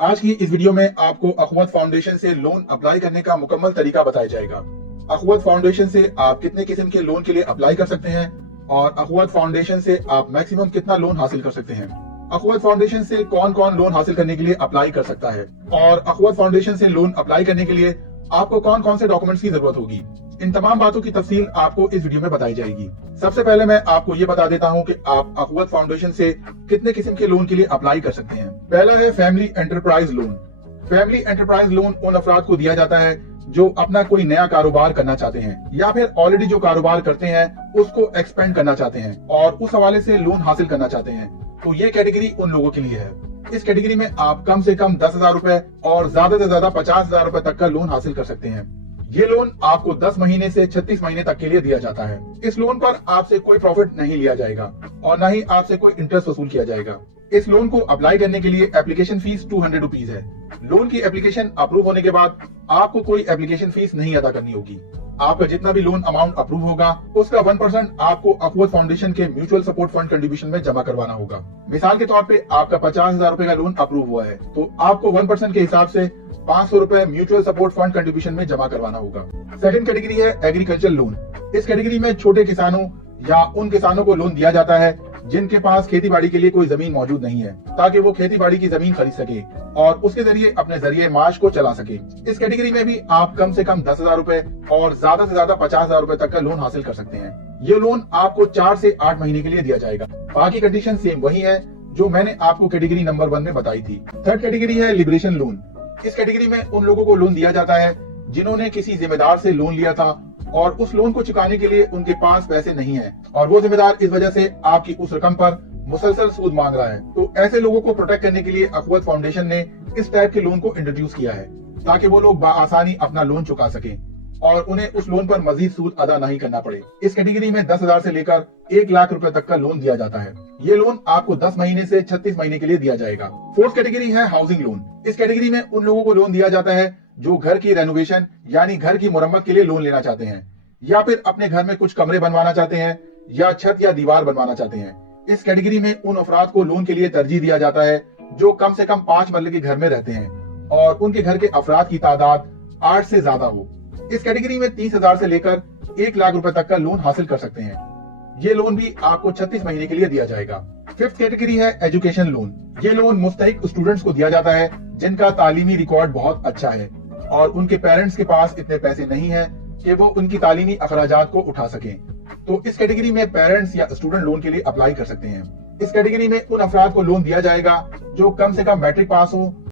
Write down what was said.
आज की इस वीडियो में आपको अखवत फाउंडेशन से लोन अप्लाई करने का मुकम्मल तरीका बताया जाएगा। अखवत फाउंडेशन से आप कितने किस्म के लोन के लिए अप्लाई कर सकते हैं और अखवत फाउंडेशन से आप मैक्सिमम कितना लोन हासिल कर सकते हैं। अखवत फाउंडेशन से कौन कौन लोन हासिल करने के लिए अप्लाई कर सकता है और अखवत फाउंडेशन से लोन अप्लाई करने के लिए आपको कौन कौन से डॉक्यूमेंट्स की जरूरत होगी, इन तमाम बातों की तफसील आपको इस वीडियो में बताई जाएगी। सबसे पहले मैं आपको ये बता देता हूँ कि आप अखवत फाउंडेशन से कितने किस्म के लोन के लिए अप्लाई कर सकते हैं। पहला है family enterprise loan. Family enterprise loan उन अफराद को दिया जाता है जो अपना कोई नया कारोबार करना चाहते हैं या फिर ऑलरेडी जो कारोबार करते हैं उसको एक्सपेंड करना चाहते हैं और उस हवाले से लोन हासिल करना चाहते हैं। तो ये कैटेगरी उन लोगों के लिए है। इस कैटेगरी में आप कम से कम 10,000 रुपए और ज्यादा से ज्यादा 50,000 रुपए तक का लोन हासिल कर सकते हैं। ये लोन आपको 10 महीने से 36 महीने तक के लिए दिया जाता है। इस लोन पर आपसे कोई प्रॉफिट नहीं लिया जाएगा और न ही आपसे कोई इंटरेस्ट वसूल किया जाएगा। इस लोन को अप्लाई करने के लिए एप्लीकेशन फीस 200 रुपीज है। लोन की एप्लीकेशन अप्रूव होने के बाद आपको कोई एप्लीकेशन फीस नहीं अदा करनी होगी। आपका जितना भी लोन अमाउंट अप्रूव होगा उसका 1% आपको अखवत फाउंडेशन के म्यूचुअल सपोर्ट फंड कंट्रीब्यूशन में जमा करवाना होगा। मिसाल के तौर पे आपका 50,000 रुपए का लोन अप्रूव हुआ है तो आपको 1% के हिसाब से 500 रुपए म्यूचुअल सपोर्ट फंड कंट्रीब्यूशन में जमा करवाना होगा। सेकंड कैटेगरी है एग्रीकल्चर लोन। इस कैटेगरी में छोटे किसानों या उन किसानों को लोन दिया जाता है जिनके पास खेती बाड़ी के लिए कोई जमीन मौजूद नहीं है, ताकि वो खेती बाड़ी की जमीन खरीद सके और उसके जरिए अपने जरिए माश को चला सके। इस कैटेगरी में भी आप कम से कम 10,000 रुपए और ज्यादा से ज्यादा 50,000 रुपए तक का लोन हासिल कर सकते हैं। ये लोन आपको 4 से 8 महीने के लिए दिया जाएगा। बाकी कंडीशन सेम वही है जो मैंने आपको कैटेगरी नंबर 1 में बताई थी। थर्ड कैटेगरी है लिबरेशन लोन। इस कैटेगरी में उन लोगों को लोन दिया जाता है जिन्होंने किसी जिम्मेदार से लोन लिया था और उस लोन को चुकाने के लिए उनके पास पैसे नहीं है और वो जिम्मेदार इस वजह से आपकी उस रकम पर मुसलसल सूद मांग रहा है। तो ऐसे लोगों को प्रोटेक्ट करने के लिए अखवत फाउंडेशन ने इस टाइप के लोन को इंट्रोड्यूस किया है ताकि वो लोग बआसानी अपना लोन चुका सकें और उन्हें उस लोन पर मजीद सूद अदा नहीं करना पड़े। इस कैटेगरी में 10,000 से लेकर 1 लाख रुपए तक का लोन दिया जाता है। ये लोन आपको 10 महीने से 36 महीने के लिए दिया जाएगा। फोर्थ कैटेगरी है हाउसिंग लोन। इस कैटेगरी में उन लोगों को लोन दिया जाता है जो घर की रेनोवेशन यानी घर की मुरम्मत के लिए लोन लेना चाहते हैं या फिर अपने घर में कुछ कमरे बनवाना चाहते हैं या छत या दीवार बनवाना चाहते हैं। इस कैटेगरी में उन अफराद को लोन के लिए तरजीह दिया जाता है जो कम से कम 5 मरले के घर में रहते हैं और उनके घर के अफराद की तादाद 8 से ज्यादा हो। इस कैटेगरी में 30,000 से लेकर 1 लाख रुपए तक का लोन हासिल कर सकते हैं। ये लोन भी आपको 36 महीने के लिए दिया जाएगा। फिफ्थ कैटेगरी है एजुकेशन लोन। ये लोन मुस्तहिक स्टूडेंट्स को दिया जाता है जिनका तालीमी रिकॉर्ड बहुत अच्छा है और उनके पेरेंट्स के पास इतने पैसे नहीं है कि वो उनकी तालीमी अखराजात को उठा सकें। तो इस कैटेगरी में पेरेंट्स या स्टूडेंट लोन के लिए अप्लाई कर सकते हैं। इस कैटेगरी में उन अफराद को लोन दिया जाएगा जो कम से कम मैट्रिक पास हो